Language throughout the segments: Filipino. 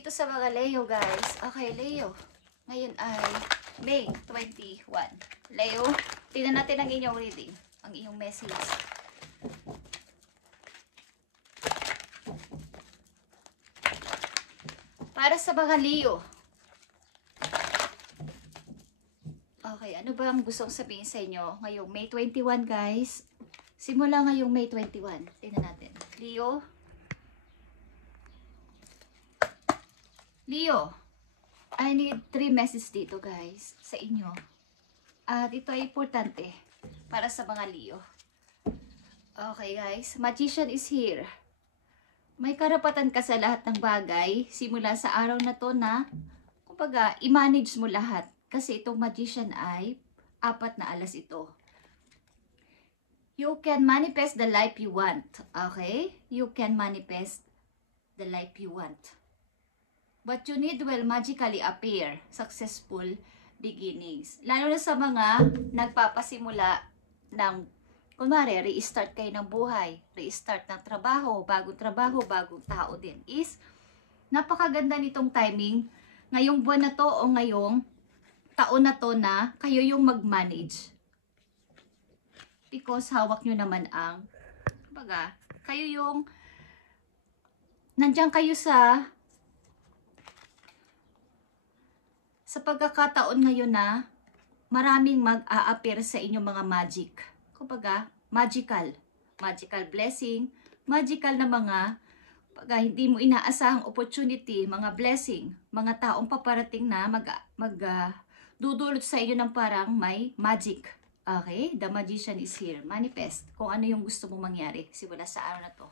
dito sa mga Leo, guys. Okay, Leo. Ngayon ay May 21. Leo, tingnan natin ang inyong reading. Ang inyong message. Para sa mga Leo. Okay, ano ba ang gustong sabihin sa inyo ngayong May 21, guys? Simula ngayong May 21. Tingnan natin. Leo. Leo, I need 3 messages dito, guys, sa inyo. At ito ay importante para sa mga Leo. Okay, guys. Magician is here. May karapatan ka sa lahat ng bagay simula sa araw na to na, kumbaga, i-manage mo lahat. Kasi itong magician ay 4 na alas ito. You can manifest the life you want. Okay? You can manifest the life you want. But you need will magically appear successful beginnings. Lalo na sa mga nagpapasimula ng, kunwari, restart kayo ng buhay, restart ng trabaho, bagong tao din. Is, napakaganda nitong timing, ngayong buwan na to o ngayong taon na to na kayo yung mag-manage. Because hawak nyo naman ang, kumbaga, kayo yung, nandiyan kayo sa pagkakataon ngayon na maraming mag-a-appear sa inyong mga magic. Kumbaga, magical blessing, magical na mga hindi mo inaasahang opportunity, mga blessing, mga taong paparating na dudulot sa inyo ng parang may magic. Okay? The magician is here. Manifest kung ano yung gusto mong mangyari simula sa araw na to.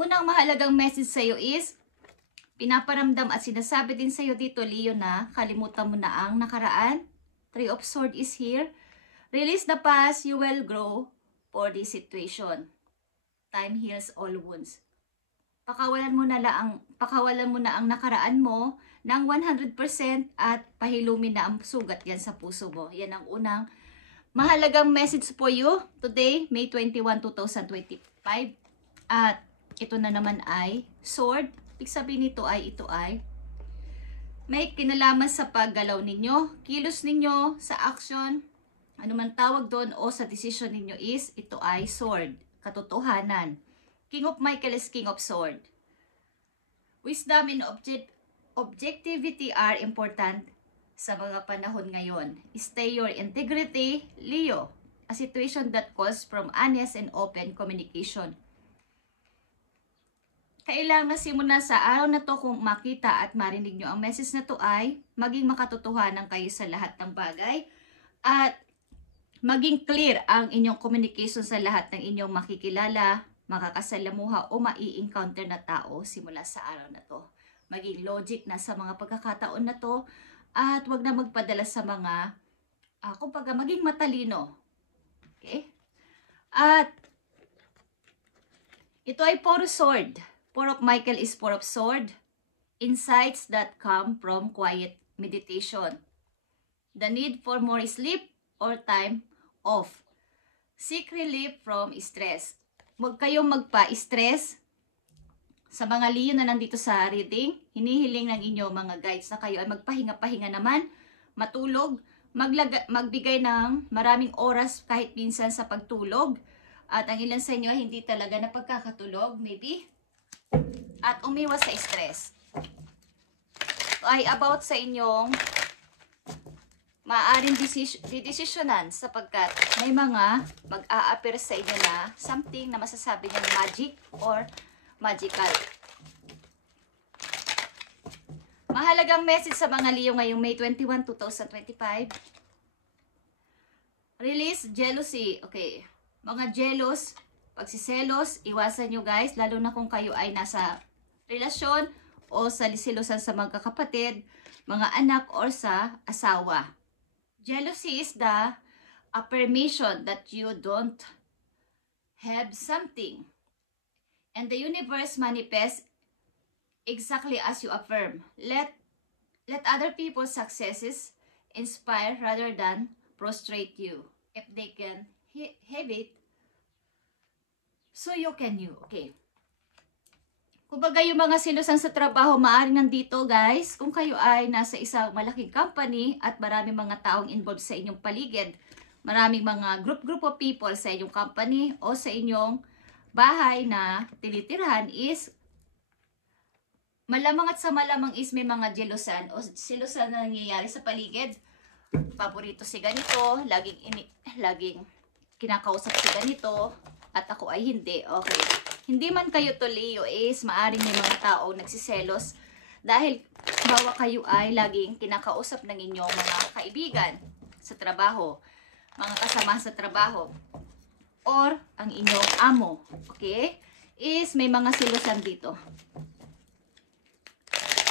Unang mahalagang message sa iyo is, pinaparamdam at sinasabi din sa iyo dito, Leo, na kalimutan mo na ang nakaraan. 3 of Swords is here. Release the past, you will grow for this situation. Time heals all wounds. Pakawalan mo na ang nakaraan mo ng 100% at pahilumin na ang sugat yan sa puso mo. Yan ang unang mahalagang message for you today, May 21, 2025. At ito na naman ay Sword. Ibig sabihin nito ay ito ay may kinalaman sa paggalaw ninyo, kilos ninyo, sa action, ano man tawag doon o sa decision ninyo is ito ay Sword, katotohanan. King of Michael is King of Sword. Wisdom and objectivity are important sa mga panahon ngayon. Stay your integrity, Leo. A situation that calls from honest and open communication. Kailangan simula sa araw na to kung makita at marinig nyo ang message na to ay maging makatotohanan kayo sa lahat ng bagay at maging clear ang inyong communication sa lahat ng inyong makikilala, makakasalamuha o mai-encounter na tao simula sa araw na to. Maging logic na sa mga pagkakataon na to at wag na magpadala sa mga, kumbaga maging matalino. Okay? At ito ay Four of Swords. 4 of Michael is 4 of Swords. Insights that come from quiet meditation. The need for more sleep or time off. Seek relief from stress. Huwag kayong magpa-stress. Sa mga Leo na nandito sa reading, hinihiling ng inyong mga guides na kayo ay magpahinga-pahinga naman, matulog, magbigay ng maraming oras kahit minsan sa pagtulog. At ang ilan sa inyo ay hindi talaga na pagkakatulog, maybe. At umiwas sa stress. Ay about sa inyong maaaring didesisyonan sapagkat may mga mag-a-appear sa inyo na something na masasabi niyang magic or magical. Mahalagang message sa mga Leo ngayong May 21, 2025. Release jealousy. Okay. Mga jealous, pagsiselos, iwasan nyo guys, lalo na kung kayo ay nasa relasyon o sa silosan sa mga kapatid, mga anak or sa asawa. Jealousy is the affirmation that you don't have something. And the universe manifests exactly as you affirm. Let other people's successes inspire rather than frustrate you. If they can have it, so you can you. Okay. Kumbaga yung mga silusan sa trabaho, maaaring nandito guys, kung kayo ay nasa isang malaking company at maraming mga taong involved sa inyong paligid, maraming mga group of people sa inyong company o sa inyong bahay na tinitirhan is malamang at sa malamang is may mga jealousy o silusan na nangyayari sa paligid. Paborito si ganito, laging kinakausap si ganito, at ako ay hindi. Okay. Hindi man kayo to Leo is maaring may mga tao nagsiselos dahil bawa kayo ay laging kinakausap ng inyong mga kaibigan sa trabaho, mga kasama sa trabaho, or ang inyong amo. Okay? Is may mga silusan dito.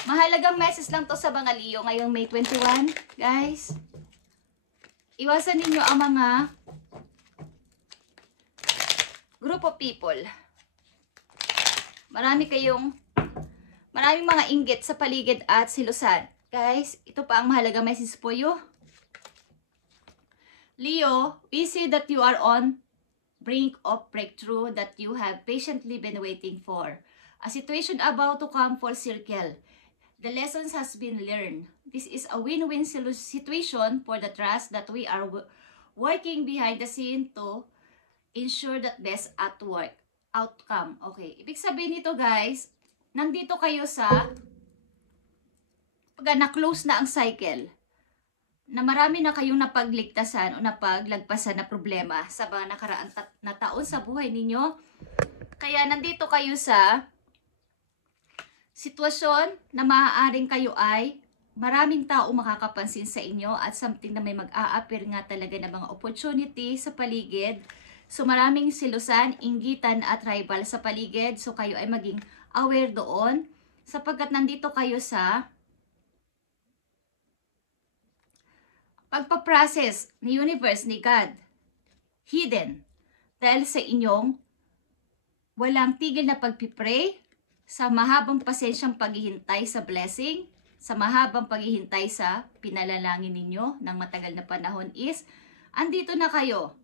Mahalagang message lang to sa mga Leo ngayong May 21, guys. Iwasan ninyo ang mga group of people. Maraming mga inggit sa paligid at silusan. Guys, ito pa ang mahalagang message po you. Leo, we see that you are on brink of breakthrough that you have patiently been waiting for. A situation about to come full circle. The lessons has been learned. This is a win-win situation for the trust that we are working behind the scene to ensure that best at work outcome. Okay. Ibig sabihin nito guys, nandito kayo sa pag na-close na ang cycle, na marami na kayong napagligtasan o napaglagpasan na problema sa mga nakaraang na taon sa buhay ninyo. Kaya nandito kayo sa sitwasyon na maaaring kayo ay maraming tao makakapansin sa inyo at something na may mag-a-appear nga talaga ng mga opportunity sa paligid. So maraming silusan, inggitan at rival sa paligid. So kayo ay maging aware doon sapagkat nandito kayo sa pagpaprocess ni universe, ni God, hidden dahil sa inyong walang tigil na pagpipray, sa mahabang pasensyang paghihintay sa blessing, sa mahabang paghihintay sa pinalalangin ninyo ng matagal na panahon is, andito na kayo.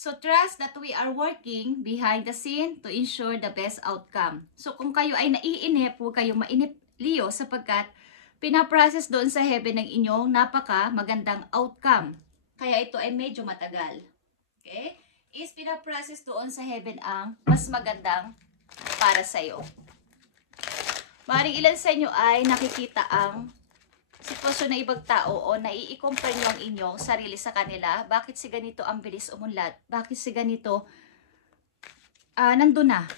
So trust that we are working behind the scene to ensure the best outcome. So kung kayo ay naiinip, huwag kayong mainip, Leo, sapagkat pinaprocess doon sa heaven ng inyong napaka magandang outcome. Kaya ito ay medyo matagal. Okay? Is pinaprocess doon sa heaven ang mas magandang para sa iyo. Maring ilan sa inyo ay nakikita ang sitwasyon ng ibang tao o nai-compare nyo ang inyong sarili sa kanila. Bakit si ganito ang bilis umunlad? Bakit si ganito nandun na?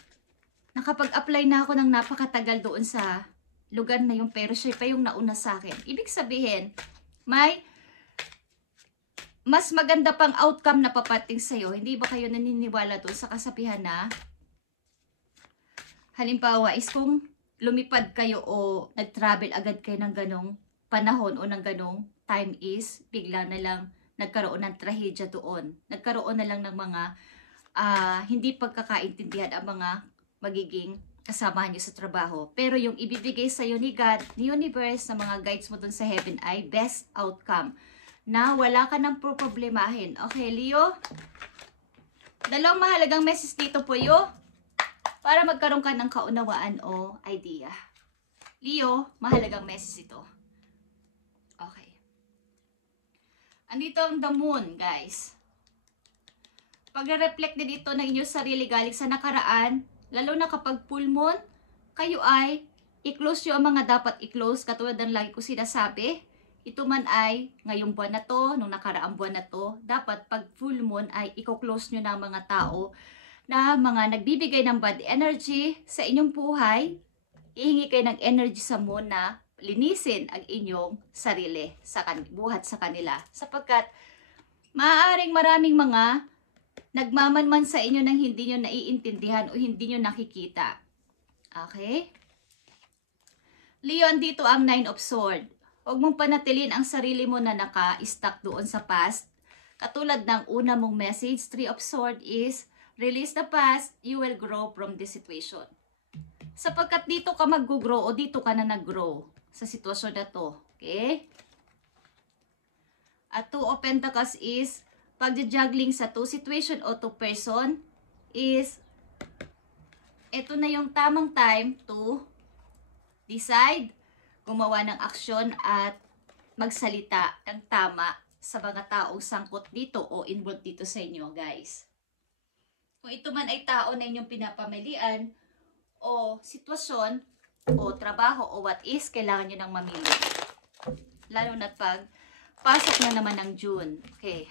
Nakapag-apply na ako ng napakatagal doon sa lugar na yung pero siya pa yung nauna sa akin. Ibig sabihin, may mas maganda pang outcome na papating sa'yo. Hindi ba kayo naniniwala doon sa kasabihan na halimbawa is kung lumipad kayo o nag-travel agad kayo ng ganong panahon o ng ganong time is bigla na lang nagkaroon ng trahedya doon. Nagkaroon na lang ng mga hindi pagkakaintindihan ang mga magiging kasama nyo sa trabaho. Pero yung ibibigay sa iyo ni God, ni universe, sa mga guides mo dun sa heaven ay best outcome na wala ka nang problemahin. Okay, Leo? Dalawang mahalagang message dito po yo para magkaroon ka ng kaunawaan o idea. Leo, mahalagang message ito. Okay. Andito ang the moon, guys. Pag-reflect din ito ng inyong sarili galing sa nakaraan, lalo na kapag full moon, kayo ay i-close nyo ang mga dapat i-close. Katulad ng lagi ko sinasabi, ito man ay ngayong buwan na to, nung nakaraang buwan na to, dapat pag full moon ay i-close nyo ng mga tao na mga nagbibigay ng bad energy sa inyong buhay. Ihingi kayo ng energy sa moon na linisin ang inyong sarili, buhat sa kanila. Sapagkat maaaring maraming mga nagmamanman sa inyo nang hindi nyo naiintindihan o hindi nyo nakikita. Okay? Leo, dito ang 9 of Swords. Huwag mong panatilin ang sarili mo na naka-stuck doon sa past. Katulad ng una mong message, 3 of Swords is, release the past, you will grow from this situation. Sapagkat dito ka mag-grow o dito ka na nag-grow sa sitwasyon na to. Okay? At 2 of Pentacles is, pag-juggling sa 2 situation o 2 person is ito na yung tamang time to decide, gumawa ng aksyon at magsalita ng tama sa mga taong sangkot dito o involved dito sa inyo, guys. Kung ito man ay tao na inyong pinapamilian o sitwasyon o trabaho o what is, kailangan nyo nang mamili. Lalo na pag pasok na naman ng June. Okay.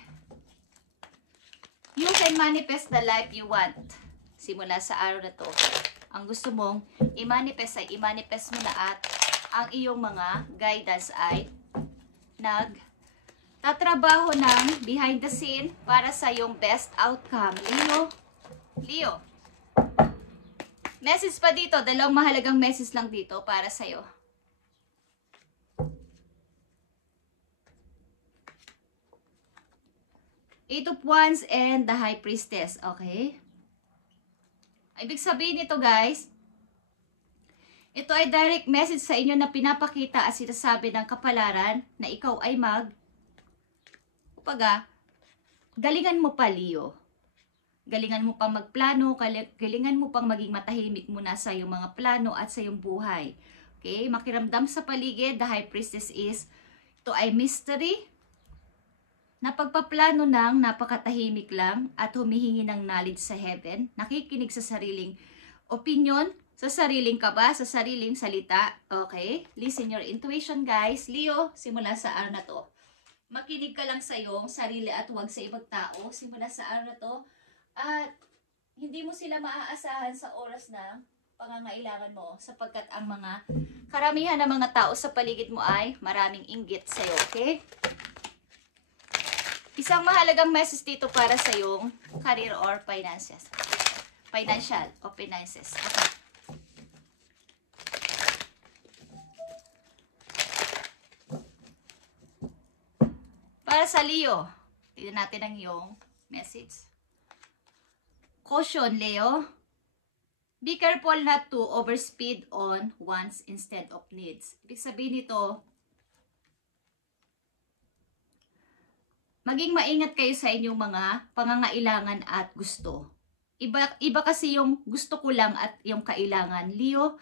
You can manifest the life you want. Simula sa araw na to. Ang gusto mong i-manifest ay i-manifest mo na at ang iyong mga guidance ay tatrabaho ng behind the scene para sa iyong best outcome. Leo. Message pa dito. Dalawang mahalagang message lang dito para sa'yo. Eight of Wands and the High Priestess. Okay? Ibig sabihin nito, guys, ito ay direct message sa inyo na pinapakita at sinasabi ng kapalaran na ikaw ay galingan mo pa, Leo. Galingan mo pang magplano, galingan mo pang maging matahimik muna sa iyong mga plano at sa iyong buhay. Okay? Makiramdam sa paligid, the High Priestess is, ito ay mystery, na pagpaplano ng napakatahimik lang at humihingi ng knowledge sa heaven, nakikinig sa sariling opinion, sa sariling kaba, sa sariling salita. Okay? Listen your intuition, guys. Leo, simula sa araw na to. Makinig ka lang sa iyong sarili at huwag sa ibang tao. Simula sa araw na to. At hindi mo sila maaasahan sa oras na pangangailangan mo. Sapagkat ang mga karamihan ng mga tao sa paligid mo ay maraming inggit sa iyo. Okay? Isang mahalagang message dito para sa iyong career or finances. Financial o finances. Okay. Para sa Leo, tignan natin ang iyong message. Caution, Leo. Be careful not to overspeed on wants instead of needs. Ibig sabihin nito, maging maingat kayo sa inyong mga pangangailangan at gusto. Iba kasi yung gusto ko lang at yung kailangan, Leo.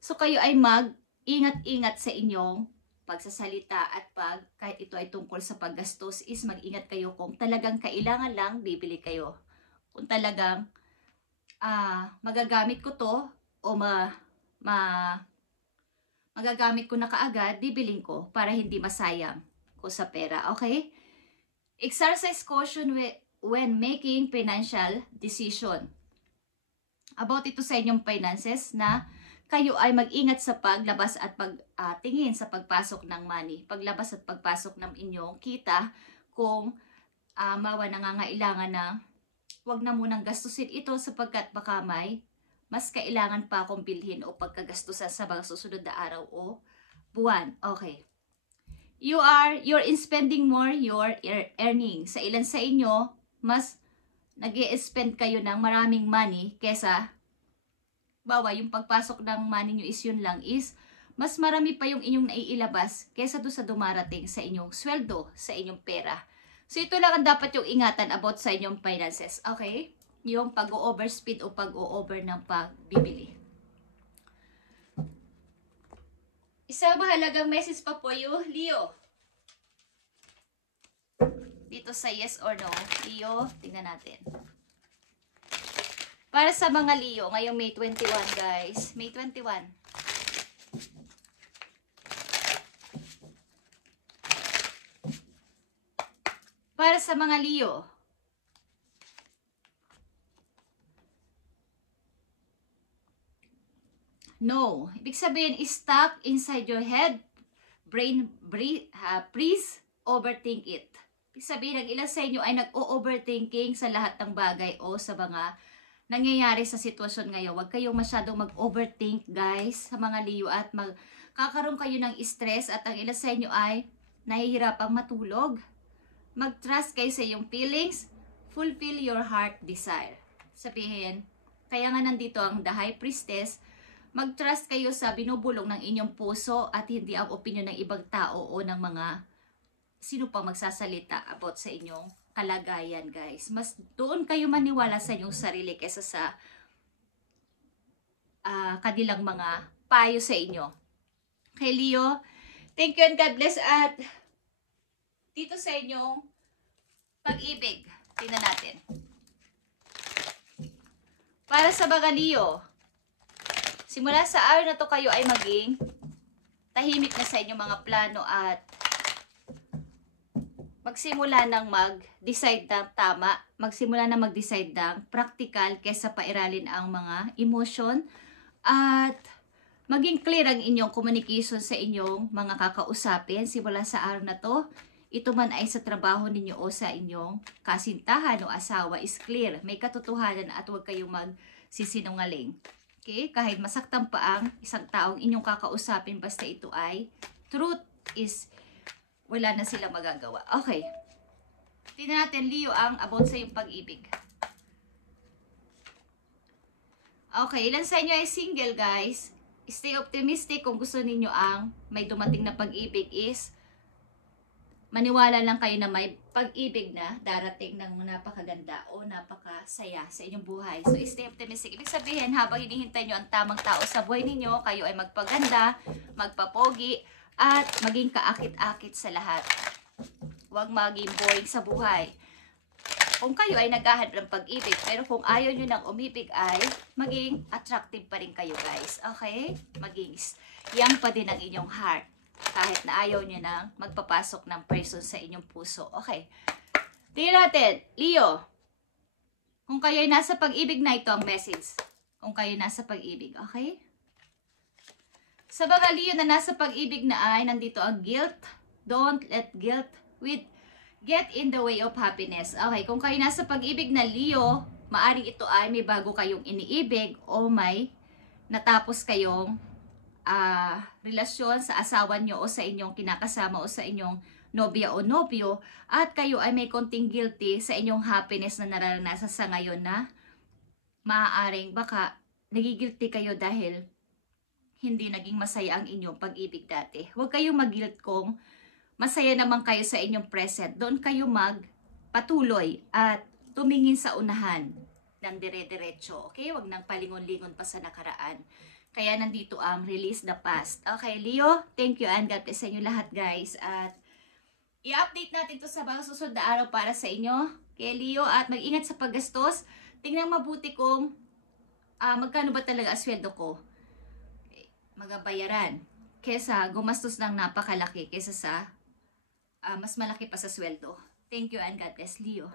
So kayo ay mag-ingat-ingat sa inyong pagsasalita at kahit ito ay tungkol sa paggastos is mag-ingat kayo kung talagang kailangan lang, bibili kayo. Kung talagang magagamit ko to o magagamit ko na kaagad, bibiling ko para hindi masayang ko sa pera. Okay? Exercise caution when making financial decision. About ito sa inyong finances na kayo ay mag-ingat sa paglabas at pagtingin sa pagpasok ng money. Paglabas at pagpasok ng inyong kita kung nangangailangan na huwag na munang gastusin ito sapagkat baka may mas kailangan pa akong bilhin o pagkagastusan sa mga susunod na araw o buwan. Okay. You're in spending more your earning. Sa ilan sa inyo, mas nag-i-spend kayo ng maraming money kesa yung pagpasok ng money nyo is yun lang is mas marami pa yung inyong naiilabas kesa doon sa dumarating sa inyong sweldo, sa inyong pera. So ito lang ang dapat yung ingatan about sa inyong finances. Okay? Yung pag-o-overspeed o pag-o-over ng pagbibili. Isang mahalagang message pa po yung Leo. Dito sa yes or no. Leo, tingnan natin. Para sa mga Leo, ngayong May 21, guys. May 21. Para sa mga Leo. No. Ibig sabihin, stuck inside your head. Please overthink it. Ibig sabihin, ang ilan sa inyo ay nag-o-overthinking sa lahat ng bagay o sa mga nangyayari sa sitwasyon ngayon. Huwag kayong masyadong mag-overthink, guys, sa mga Leo at magkakaroon kayo ng stress at ang ilan sa inyo ay nahihirapang matulog. Mag-trust kayo sa iyong feelings. Fulfill your heart desire. Sabihin, kaya nga nandito ang the High Priestess, mag-trust kayo sa binubulong ng inyong puso at hindi ang opinion ng ibang tao o ng mga sino pang magsasalita about sa inyong kalagayan, guys. Mas doon kayo maniwala sa inyong sarili kaysa sa kanilang mga payo sa inyo. Kay Leo, thank you and God bless. At dito sa inyong pag-ibig, tingnan natin. Para sa mga Leo, simula sa araw na to kayo ay maging tahimik na sa inyong mga plano at magsimula ng mag-decide ng tama, magsimula na mag-decide ng practical kesa pairalin ang mga emotion at maging clear ang inyong communication sa inyong mga kakausapin simula sa araw na to. Ito man ay sa trabaho ninyo o sa inyong kasintahan o asawa is clear. May katotohanan at huwag kayong magsisinungaling. Okay? Kahit masaktan pa ang isang taong inyong kakausapin basta ito ay truth is wala na sila magagawa. Okay. Tingnan natin, Leo, ang about sa iyong pag-ibig. Okay, ilan sa inyo ay single, guys? Stay optimistic kung gusto ninyo ang may dumating na pag-ibig is maniwala lang kayo na may pag-ibig na darating ng napakaganda o napakasaya sa inyong buhay. So, stay optimistic. Ibig sabihin, habang hinihintay nyo ang tamang tao sa buhay ninyo, kayo ay magpaganda, magpapogi, at maging kaakit-akit sa lahat. Huwag maging boring sa buhay. Kung kayo ay naghahanap ng pag-ibig, pero kung ayaw nyo nang umibig ay maging attractive pa rin kayo, guys. Okay? Maging young pa din ang inyong heart. Kahit na ayaw nyo nang magpapasok ng person sa inyong puso. Okay. Tingnan natin. Leo, kung kayo ay nasa pag-ibig na, ito ang message. Kung kayo ay nasa pag-ibig. Okay? Sa mga Leo na nasa pag-ibig na ay nandito ang guilt. Don't let guilt get in the way of happiness. Okay, kung kayo nasa pag-ibig na Leo, maaring ito ay may bago kayong iniibig o may natapos kayong relasyon sa asawa nyo o sa inyong kinakasama o sa inyong nobya o nobyo at kayo ay may konting guilty sa inyong happiness na nararanasan sa ngayon na maaaring baka nagigilty kayo dahil hindi naging masaya ang inyong pag-ibig dati. Huwag kayong mag-guilt kung masaya naman kayo sa inyong present. Doon kayo magpatuloy at tumingin sa unahan ng dire-diretso. Okay? Huwag nang palingon-lingon pa sa nakaraan. Kaya nandito ang release the past. Okay, Leo, thank you and God bless sa inyo lahat, guys. At i-update natin to sa mga susunod na araw para sa inyo. Kay Leo, at mag-ingat sa paggastos. Tingnan mabuti kung magkano ba talaga asweldo ko. Mga bayaran kesa gumastos ng napakalaki kesa sa mas malaki pa sa sweldo. Thank you and God bless, Leo.